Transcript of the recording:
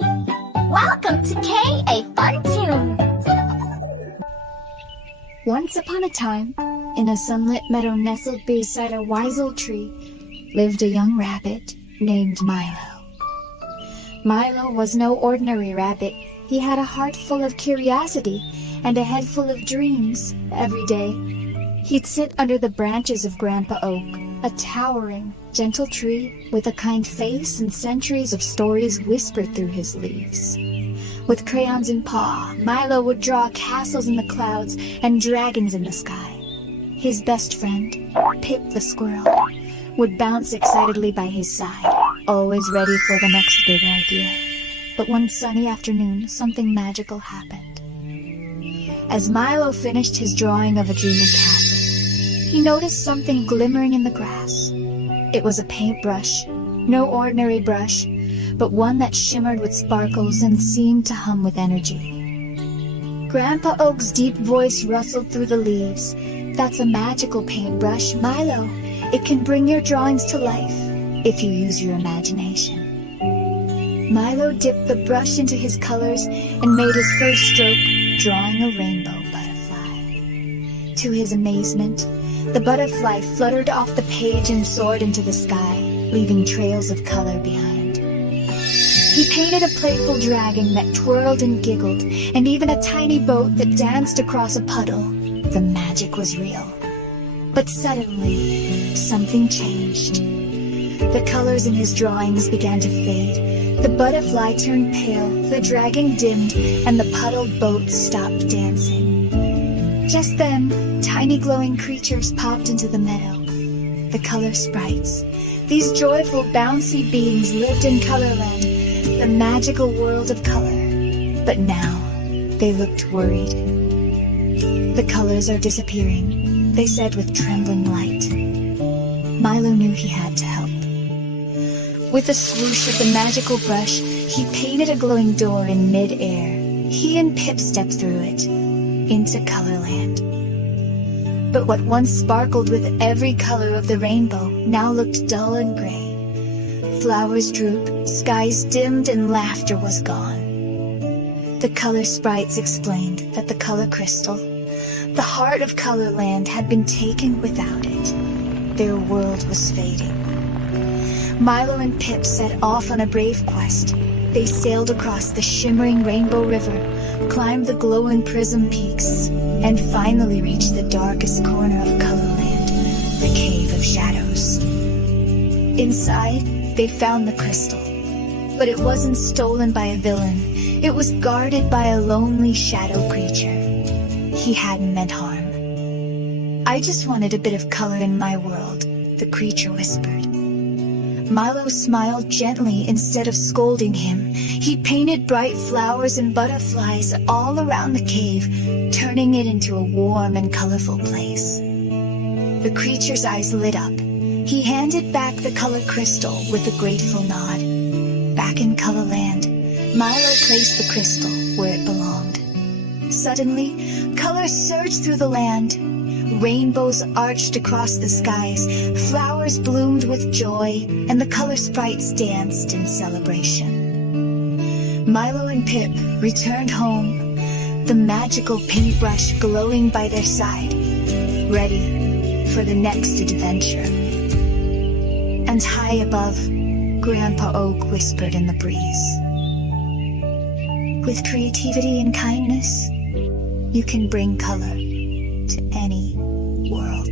Welcome to KA-FunToon! Once upon a time, in a sunlit meadow nestled beside a wise old tree, lived a young rabbit named Milo. Milo was no ordinary rabbit. He had a heart full of curiosity and a head full of dreams every day. He'd sit under the branches of Grandpa Oak, a towering, gentle tree with a kind face and centuries of stories whispered through his leaves. With crayons in paw, Milo would draw castles in the clouds and dragons in the sky. His best friend, Pip the squirrel, would bounce excitedly by his side, always ready for the next big idea. But one sunny afternoon, something magical happened. As Milo finished his drawing of a dreaming castle, he noticed something glimmering in the grass. It was a paintbrush, no ordinary brush, but one that shimmered with sparkles and seemed to hum with energy. Grandpa Oak's deep voice rustled through the leaves. "That's a magical paintbrush, Milo. It can bring your drawings to life, if you use your imagination." Milo dipped the brush into his colors and made his first stroke, drawing a rainbow butterfly. To his amazement, the butterfly fluttered off the page and soared into the sky, leaving trails of color behind. He painted a playful dragon that twirled and giggled, and even a tiny boat that danced across a puddle. The magic was real. But suddenly, something changed. The colors in his drawings began to fade. The butterfly turned pale, the dragon dimmed, and the puddled boat stopped dancing. Just then, tiny glowing creatures popped into the meadow. The Color Sprites. These joyful, bouncy beings lived in Colorland, the magical world of color. But now, they looked worried. "The colors are disappearing," they said with trembling light. Milo knew he had to help. With a swoosh of the magical brush, he painted a glowing door in mid-air. He and Pip stepped through it, into Colorland. But what once sparkled with every color of the rainbow now looked dull and gray. Flowers drooped, skies dimmed, and laughter was gone. The Color Sprites explained that the color crystal, the heart of Colorland, had been taken without it. Their world was fading. Milo and Pip set off on a brave quest. They sailed across the shimmering Rainbow River, climbed the glowing prism peaks, and finally reached the darkest corner of Colorland, the Cave of Shadows. Inside, they found the crystal, but it wasn't stolen by a villain. It was guarded by a lonely shadow creature. He hadn't meant harm. "I just wanted a bit of color in my world," the creature whispered. Milo smiled gently instead of scolding him. He painted bright flowers and butterflies all around the cave, turning it into a warm and colorful place. The creature's eyes lit up. He handed back the color crystal with a grateful nod. Back in Colorland, Milo placed the crystal where it belonged. Suddenly, color surged through the land. Rainbows arched across the skies, flowers bloomed with joy, and the Color Sprites danced in celebration. Milo and Pip returned home, the magical paintbrush glowing by their side, ready for the next adventure. And high above, Grandpa Oak whispered in the breeze, "With creativity and kindness, you can bring color to any world."